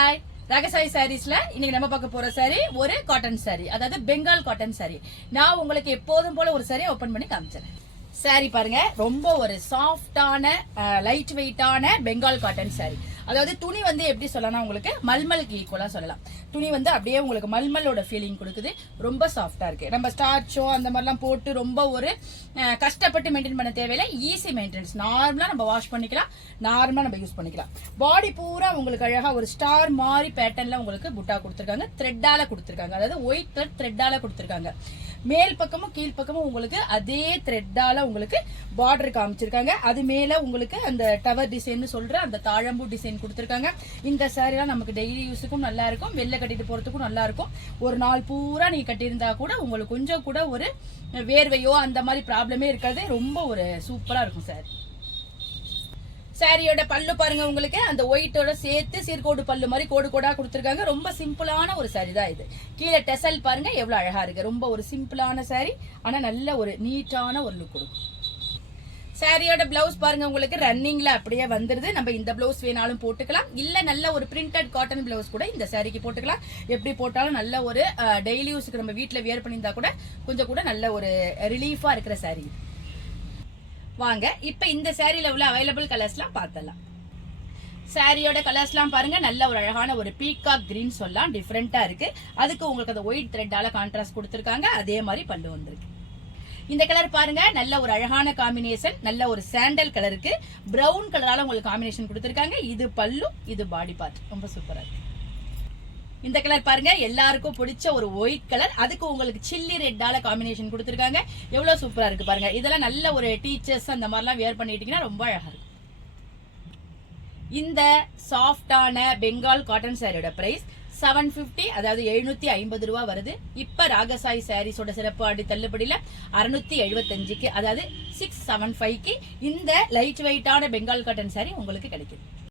Hi, ராகசாய் சாரீஸ்ல இன்னைக்கு நம்ம பார்க்க போற சாரி ஒரு காட்டன் சாரி, அதாவது பெங்கால் காட்டன் சாரி. நான் உங்களுக்கு எப்போதும் போல ஒரு சாரி ஓபன் பண்ணி காமிச்சறேன். சாரி பாருங்க, ரொம்ப ஒரு சாஃப்டான லைட் வெயிட்டான பெங்கால் காட்டன் சாரி. அதாவது துணி வந்து எப்படி சொல்லலாம், உங்களுக்கு மல்மலுக்கு ஈக்குவலா சொல்லலாம். துணி வந்து அப்படியே உங்களுக்கு மல்மலோட ஃபீலிங் கொடுக்குது. ரொம்ப சாஃப்டா இருக்கு. நம்ம ஸ்டார்ச்சோ அந்த மாதிரிலாம் போட்டு ரொம்ப ஒரு கஷ்டப்பட்டு மெயின்டைன் பண்ண தேவையில்லை. Easy maintenance. நார்மலா நம்ம வாஷ் பண்ணிக்கலாம், நார்மலா நம்ம யூஸ் பண்ணிக்கலாம். பாடி பூரா உங்களுக்கு அழகா ஒரு ஸ்டார் மாதிரி பேட்டர்ன்ல உங்களுக்கு புட்டா கொடுத்துருக்காங்க. த்ரெட்டால கொடுத்துருக்காங்க, அதாவது ஒயிட் கலர் த்ரெட்டால கொடுத்துருக்காங்க. மேல் பக்கமும் கீழ் பக்கமும் உங்களுக்கு அதே த்ரெட்டால உங்களுக்கு பார்டர் காமிச்சிருக்காங்க. அது மேல உங்களுக்கு அந்த டவர் டிசைன் சொல்ற அந்த தாழம்பூ டிசைன் கொடுத்துருக்காங்க. இந்த சாரீலாம் நமக்கு டெய்லி யூஸுக்கும் நல்லா இருக்கும், வெளில கட்டிட்டு போறதுக்கும் நல்லா இருக்கும். ஒரு நாள் பூரா நீங்க கட்டியிருந்தா கூட உங்களுக்கு கொஞ்சம் கூட ஒரு வேர்வையோ அந்த மாதிரி ப்ராப்ளமே இருக்காது. ரொம்ப ஒரு சூப்பரா இருக்கும் சார். சாரியோட பல்லு பாருங்க, உங்களுக்கு அந்த ஒயிட்டோட சேர்த்து சீர்கோடு பல்லு மாதிரி கோடு கோடா கொடுத்துருக்காங்க. ரொம்ப சிம்பிளான ஒரு சாரி தான் இது. கீழே டெசல் பாருங்க எவ்வளவு அழகா இருக்கு. ரொம்ப ஒரு சிம்பிளான சாரி, ஆனா நல்ல ஒரு நீட்டான ஒரு லுக் கொடுக்கும். சாரியோட பிளவுஸ் பாருங்க, உங்களுக்கு ரன்னிங்ல அப்படியே வந்துருது. நம்ம இந்த பிளவுஸ் வேணாலும் போட்டுக்கலாம், இல்ல நல்ல ஒரு பிரிண்டட் காட்டன் பிளவுஸ் கூட இந்த சாரிக்கு போட்டுக்கலாம். எப்படி போட்டாலும் நல்ல ஒரு டெய்லி யூஸ்க்கு நம்ம வீட்டுல வியர் பண்ணியிருந்தா கூட கொஞ்சம் கூட நல்ல ஒரு ரிலீஃபா இருக்கிற சாரி. வாங்க இப்ப இந்த சாரியில உள்ள அவைலபிள் கலர்ஸ்லாம் பார்த்தலாம். சாரியோட கலர்ஸ்லாம் பாருங்க, நல்ல ஒரு அழகான ஒரு பீகாக் கிரீன் சொல்லலாம், டிஃபரெண்டா இருக்கு. அதுக்கு உங்களுக்கு அந்த ஒயிட் த்ரெட்டால கான்ட்ராஸ்ட் கொடுத்திருக்காங்க. அதே மாதிரி பல்லு வந்திருக்கு. இந்த கலர் பாருங்க, நல்ல ஒரு அழகான காம்பினேஷன். நல்ல ஒரு சாண்டல் கலருக்கு பிரவுன் கலரால உங்களுக்கு காம்பினேஷன் கொடுத்திருக்காங்க. இது பல்லு, இது பாடி பார்ட். ரொம்ப சூப்பரா இருக்கு. இந்த கலர் பாருங்க, எல்லாருக்கும் பிடிச்ச ஒரு ஒயிட் கலர். அதுக்கு உங்களுக்கு சில்லி ரெட்டால காம்பினேஷன் கொடுத்திருக்காங்க. எவ்வளவு சூப்பரா இருக்கு பாருங்க. இதெல்லாம் நல்ல ஒரு டீச்சர்ஸ் அந்த மாதிரிலாம் வேர் பண்ணிட்டீங்கன்னா ரொம்ப அழகா இருக்கும். இந்த சாஃப்டான பெங்கால் காட்டன் சாரியோட பிரைஸ் 750, அதாவது 750 ரூபா வருது. இப்ப ராகசாய் சாரீஸோட சிறப்பு ஆடி தள்ளுபடியில 675க்கு, அதாவது 675க்கு இந்த லைட் வெயிட்டான பெங்கால் காட்டன் சாரி உங்களுக்கு கிடைக்குது.